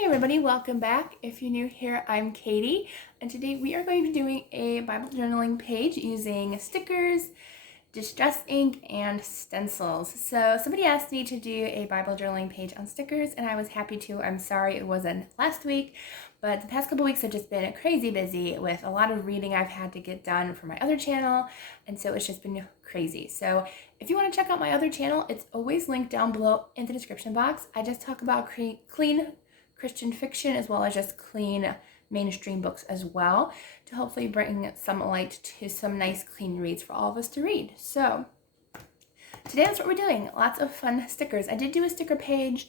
Hey everybody, welcome back. If you're new here, I'm Katie, and today we are going to be doing a Bible journaling page using stickers, distress ink, and stencils. So somebody asked me to do a Bible journaling page on stickers, and I was happy to. I'm sorry it wasn't last week, but the past couple weeks have just been crazy busy with a lot of reading I've had to get done for my other channel, and so it's just been crazy. So if you want to check out my other channel, it's always linked down below in the description box. I just talk about clean Christian fiction as well as just clean mainstream books as well, to hopefully bring some light to some nice clean reads for all of us to read. So today that's what we're doing. Lots of fun stickers. I did do a sticker page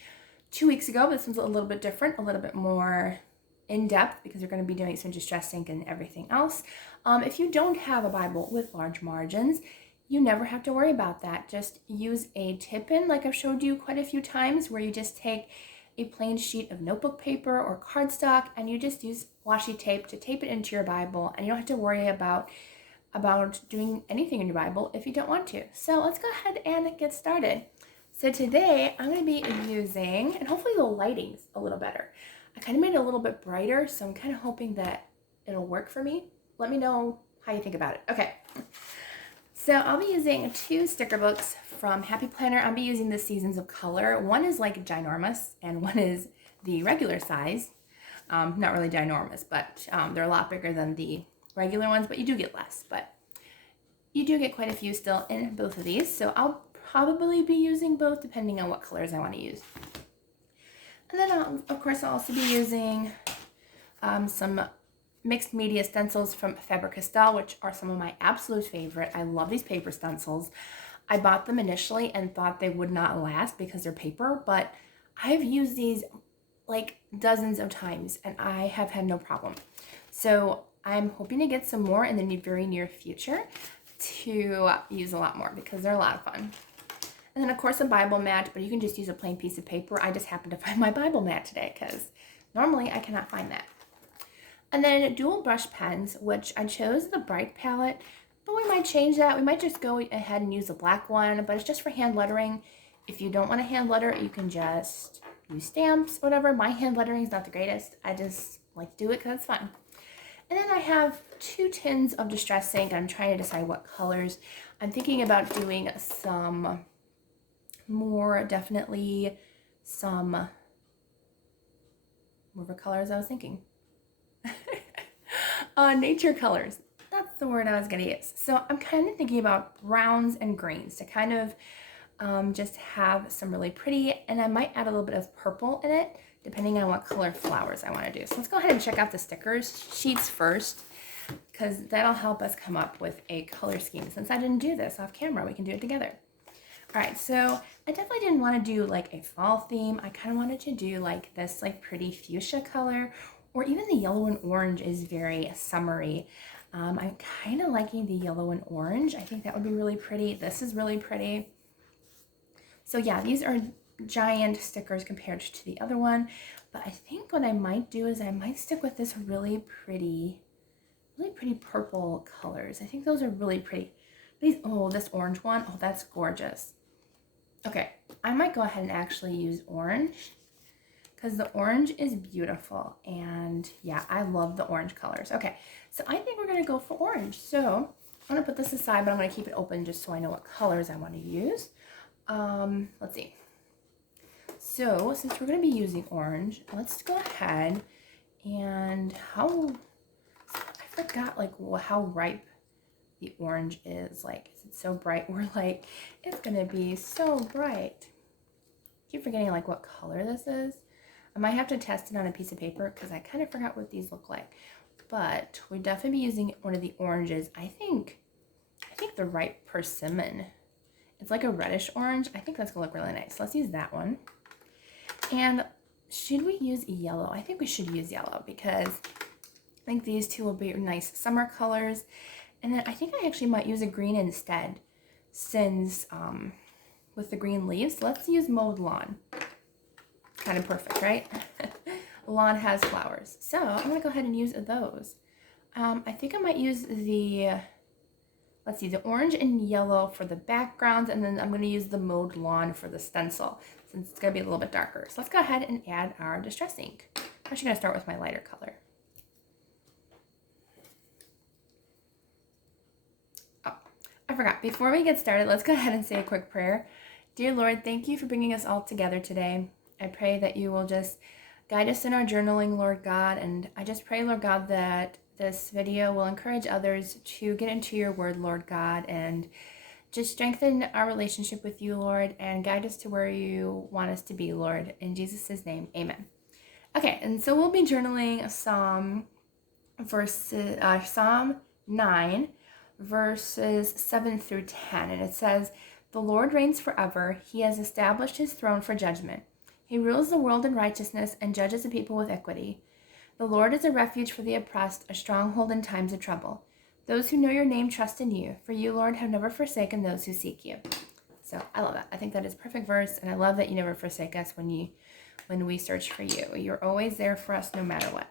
2 weeks ago, but this one's a little bit different, a little bit more in-depth because we're going to be doing some distress ink and everything else. If you don't have a Bible with large margins, you never have to worry about that. Just use a tip-in like I've showed you quite a few times, where you just take a plain sheet of notebook paper or cardstock and you just use washi tape to tape it into your Bible, and you don't have to worry about doing anything in your Bible if you don't want to. So let's go ahead and get started. So today I'm going to be using, and hopefully the lighting's a little better. I kind of made it a little bit brighter, so I'm kind of hoping that it'll work for me. Let me know how you think about it. Okay. So I'll be using 2 sticker books from Happy Planner. I'll be using the Seasons of Color. One is like ginormous and one is the regular size. Not really ginormous, but they're a lot bigger than the regular ones, but you do get less. But you do get quite a few still in both of these. So I'll probably be using both depending on what colors I want to use. And then of course I'll also be using some mixed media stencils from Faber Castell, which are some of my absolute favorite. I love these paper stencils. I bought them initially and thought they would not last because they're paper, but I've used these like dozens of times and I have had no problem. So I'm hoping to get some more in the very near future to use a lot more because they're a lot of fun. And then of course a Bible mat, but you can just use a plain piece of paper. I just happened to find my Bible mat today because normally I cannot find that. And then dual brush pens, which I chose the bright palette, but we might change that. We might just go ahead and use the black one, but it's just for hand lettering. If you don't want to hand letter, you can just use stamps, whatever. My hand lettering is not the greatest. I just like to do it because it's fun. And then I have 2 tins of distress ink. I'm trying to decide what colors. I'm thinking about doing some more, definitely some, what colors I was thinking. Nature colors. That's the word I was going to use. So I'm kind of thinking about browns and greens to kind of just have some really pretty, and I might add a little bit of purple in it depending on what color flowers I want to do. So let's go ahead and check out the stickers sheets first, because that'll help us come up with a color scheme. Since I didn't do this off camera, we can do it together. All right, so I definitely didn't want to do like a fall theme. I kind of wanted to do like this like pretty fuchsia color, or even the yellow and orange is very summery. I'm kind of liking the yellow and orange. I think that would be really pretty. This is really pretty. So yeah, these are giant stickers compared to the other one. But I think what I might do is I might stick with this really pretty purple colors. I think those are really pretty. These, oh, this orange one, oh, that's gorgeous. Okay, I might go ahead and actually use orange, because the orange is beautiful, and yeah, I love the orange colors. Okay, so I think we're going to go for orange. So I'm going to put this aside, but I'm going to keep it open just so I know what colors I want to use. Let's see. So since we're going to be using orange, let's go ahead and I forgot like how ripe the orange is. Like, is it so bright? We're like, it's going to be so bright. I keep forgetting like what color this is. I might have to test it on a piece of paper because I kind of forgot what these look like. But we'll definitely be using one of the oranges. I think the ripe persimmon. It's like a reddish orange. I think that's going to look really nice. Let's use that one. And should we use yellow? I think we should use yellow because I think these two will be nice summer colors. And then I think I actually might use a green instead, since with the green leaves. Let's use Mowed lawn. Kind of perfect, right? Lawn has flowers. So I'm going to go ahead and use those. I think I might use the, let's see, the orange and yellow for the backgrounds, and then I'm going to use the Mowed lawn for the stencil, since it's going to be a little bit darker. So let's go ahead and add our distress ink. actually going to start with my lighter color. Oh, I forgot. Before we get started, let's go ahead and say a quick prayer. Dear Lord, thank you for bringing us all together today. I pray that you will just guide us in our journaling, Lord God. And I just pray, Lord God, that this video will encourage others to get into your word, Lord God, and just strengthen our relationship with you, Lord, and guide us to where you want us to be, Lord. In Jesus' name, amen. Okay, and so we'll be journaling Psalm 9, verses 7 through 10. And it says, "The Lord reigns forever. He has established his throne for judgment. He rules the world in righteousness and judges the people with equity. The Lord is a refuge for the oppressed, a stronghold in times of trouble. Those who know your name trust in you, for you, Lord, have never forsaken those who seek you." So I love that. I think that is a perfect verse, and I love that you never forsake us when we search for you. You're always there for us no matter what.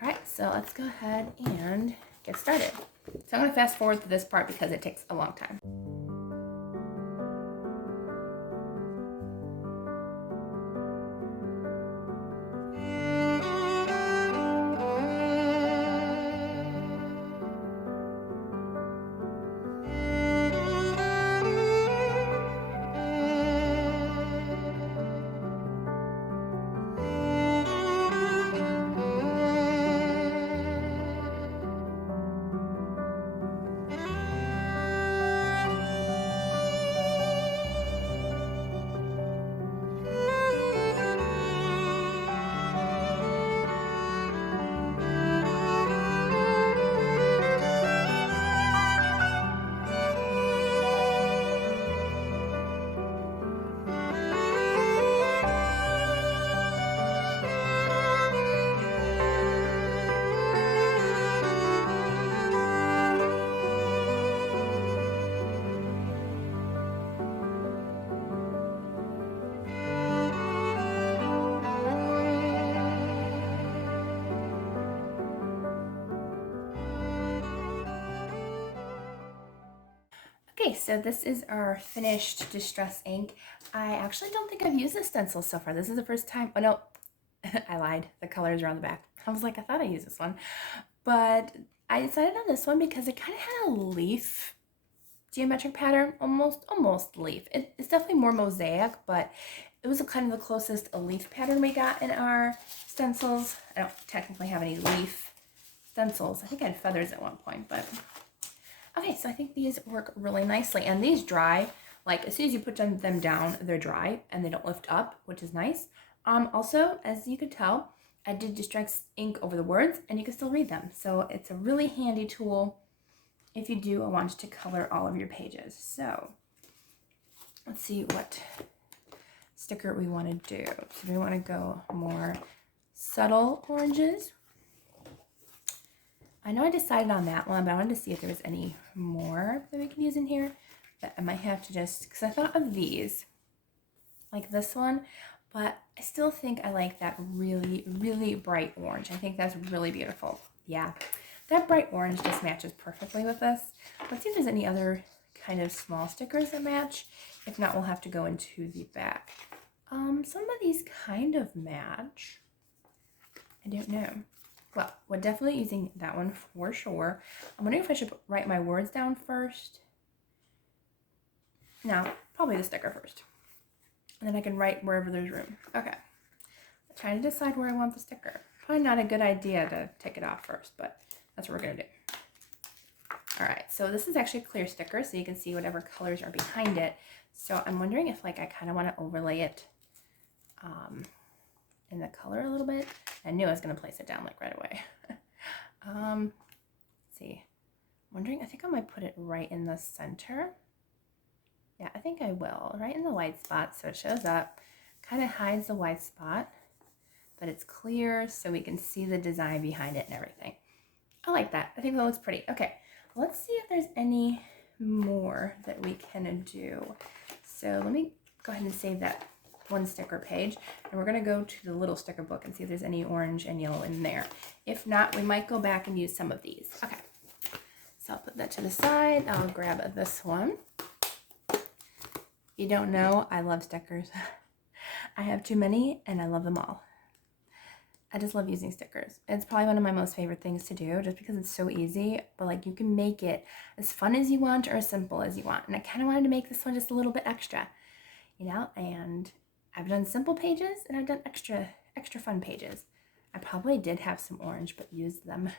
All right, so let's go ahead and get started. So I'm going to fast forward to this part because it takes a long time. Okay, so this is our finished distress ink. I actually don't think I've used this stencil so far. This is the first time. Oh, no, I lied. The colors are on the back. I was like, I thought I used this one. But I decided on this one because it kind of had a leaf geometric pattern, almost leaf. It's definitely more mosaic, but it was kind of the closest a leaf pattern we got in our stencils. I don't technically have any leaf stencils. I think I had feathers at one point, but... Okay, so I think these work really nicely, and these dry, like as soon as you put them down, they're dry and they don't lift up, which is nice. Also, as you could tell, I did distress ink over the words and you can still read them. So it's a really handy tool if you do want to color all of your pages. So let's see what sticker we want to do. So we want to go more subtle oranges. I know I decided on that one, but I wanted to see if there was any more that we can use in here. But I might have to just, because I thought of these, like this one, but I still think I like that really, really bright orange. I think that's really beautiful. Yeah, that bright orange just matches perfectly with this. Let's see if there's any other kind of small stickers that match. If not, we'll have to go into the back. Some of these kind of match. I don't know. Well, we're definitely using that one for sure. I'm wondering if I should write my words down first. No, probably the sticker first. And then I can write wherever there's room. Okay. I'm trying to decide where I want the sticker. Probably not a good idea to take it off first, but that's what we're going to do. All right, so this is actually a clear sticker, so you can see whatever colors are behind it. So I'm wondering if I kind of want to overlay it in the color a little bit. I knew I was going to place it down like right away. Let's see. I'm wondering, I think I might put it right in the center. Yeah, I think I will. Right in the white spot so it shows up. Kind of hides the white spot, but it's clear so we can see the design behind it and everything. I like that. I think that looks pretty. Okay, let's see if there's any more that we can do. So let me go ahead and save that one sticker page, and we're going to go to the little sticker book and see if there's any orange and yellow in there. If not, we might go back and use some of these. Okay, so I'll put that to the side. I'll grab this one. If you don't know, I love stickers. I have too many and I love them all. I just love using stickers. It's probably one of my most favorite things to do just because it's so easy, but like you can make it as fun as you want or as simple as you want. And I kind of wanted to make this one just a little bit extra, you know, and I've done simple pages and I've done extra fun pages. I probably did have some orange, but used them.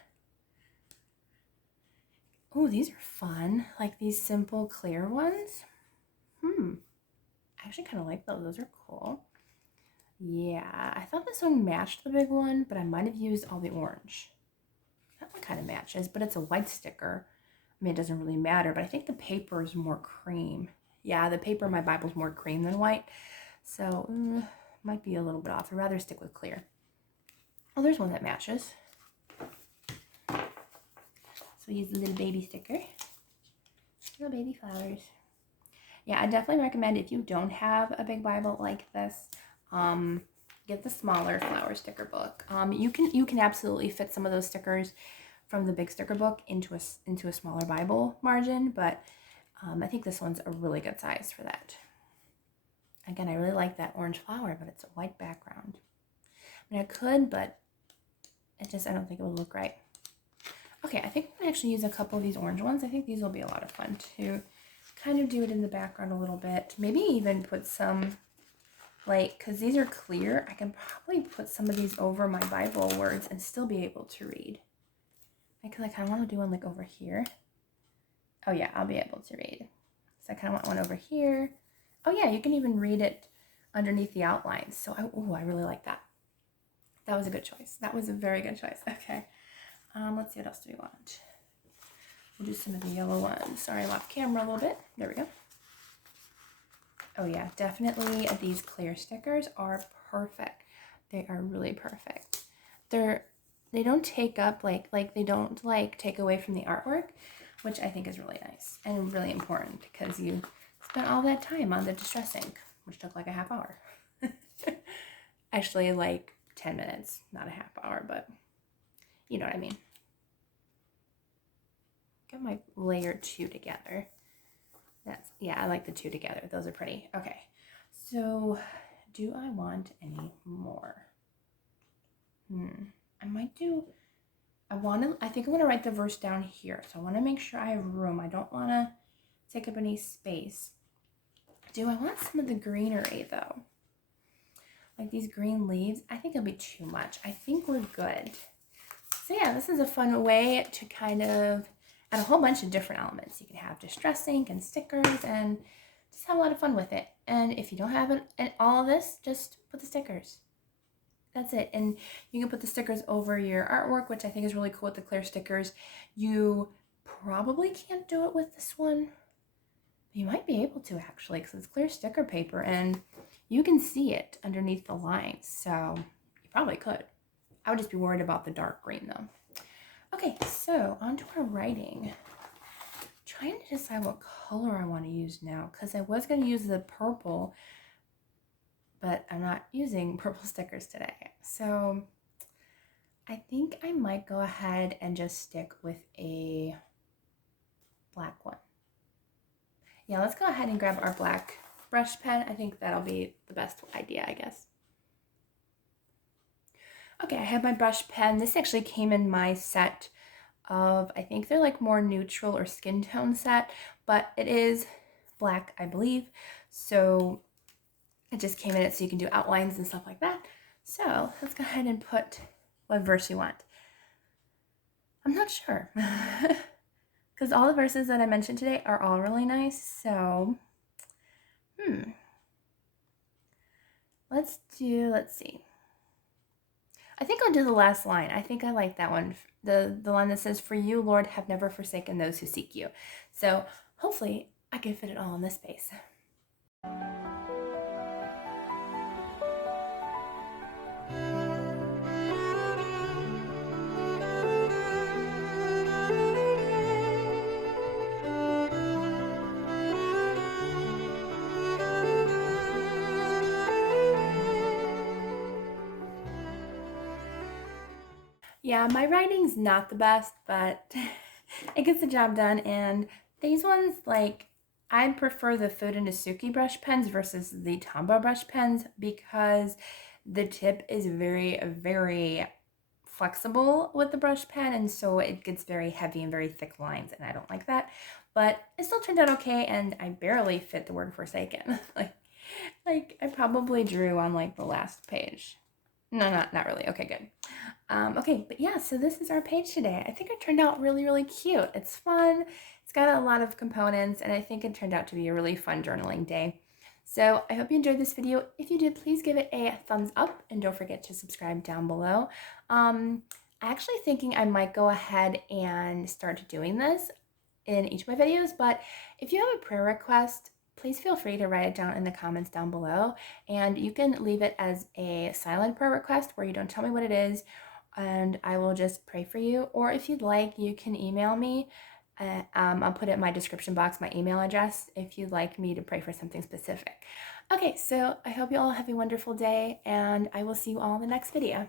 Oh, these are fun. Like these simple clear ones. I actually kind of like those. Those are cool. Yeah, I thought this one matched the big one, but I might have used all the orange. That one kind of matches, but it's a white sticker. I mean, it doesn't really matter, but I think the paper is more cream. Yeah, the paper in my Bible's more cream than white, so might be a little bit off. I'd rather stick with clear. Oh, there's one that matches. So use the little baby sticker. Little baby flowers. Yeah, I definitely recommend if you don't have a big Bible like this, get the smaller flower sticker book. You can absolutely fit some of those stickers from the big sticker book into a smaller Bible margin, but I think this one's a really good size for that. Again, I really like that orange flower, but it's a white background. I mean, I could, but I don't think it would look right. Okay, I think I'm gonna actually use a couple of these orange ones. I think these will be a lot of fun to kind of do it in the background a little bit. Maybe even put some, like, because these are clear, I can probably put some of these over my Bible words and still be able to read. Because I kind of want to do one like over here. Oh yeah, I'll be able to read. So I kind of want one over here. Oh yeah, you can even read it underneath the outlines. So I really like that. That was a good choice. That was a very good choice. Okay. Let's see, what else do we want? We'll do some of the yellow ones. Sorry, I'm off camera a little bit. There we go. Oh yeah, definitely these clear stickers are perfect. They are really perfect. They don't take up they don't like take away from the artwork, which I think is really nice and really important because you spent all that time on the distress ink, which took like a half hour. Actually, like 10 minutes, not a half hour, but you know what I mean. Get my layer 2 together. Yeah, I like the 2 together. Those are pretty. Okay, so do I want any more? I think I'm gonna write the verse down here. So I want to make sure I have room. I don't want to take up any space. Do I want some of the greenery though? Like these green leaves? I think it'll be too much. I think we're good. So yeah, this is a fun way to kind of add a whole bunch of different elements. You can have distress ink and stickers and just have a lot of fun with it. And if you don't have all of this, just put the stickers. That's it. And you can put the stickers over your artwork, which I think is really cool with the clear stickers. You probably can't do it with this one. But you might be able to actually, because it's clear sticker paper and you can see it underneath the lines. So you probably could. I would just be worried about the dark green though. Okay, so on to our writing. Trying to decide what color I want to use now, because I was going to use the purple, but I'm not using purple stickers today. So I think I might go ahead and just stick with a black one. Yeah, let's go ahead and grab our black brush pen. I think that'll be the best idea, I guess. Okay, I have my brush pen. This actually came in my set of, I think they're like more neutral or skin tone set, but it is black, I believe. So it just came in it so you can do outlines and stuff like that. So let's go ahead and put what verse you want. I'm not sure because all the verses that I mentioned today are all really nice. So, let's see. I think I'll do the last line. I think I like that one. The line that says, "For you, Lord, have never forsaken those who seek you." So hopefully I can fit it all in this space. Yeah, my writing's not the best, but it gets the job done. And these ones, like, I prefer the Food and Isuki brush pens versus the Tombow brush pens because the tip is very, very flexible with the brush pen, and so it gets very heavy and very thick lines, and I don't like that. But it still turned out okay, and I barely fit the word forsaken. like I probably drew on like the last page. No, not really. Okay, good. Okay, but yeah, so this is our page today. I think it turned out really, really cute. It's fun. It's got a lot of components, and I think it turned out to be a really fun journaling day. So I hope you enjoyed this video. If you did, please give it a thumbs up, and don't forget to subscribe down below. I'm actually thinking I might go ahead and start doing this in each of my videos, but if you have a prayer request, please feel free to write it down in the comments down below, and you can leave it as a silent prayer request where you don't tell me what it is, and I will just pray for you. Or if you'd like, you can email me. I'll put it in my description box, my email address, if you'd like me to pray for something specific. Okay, so I hope you all have a wonderful day, and I will see you all in the next video.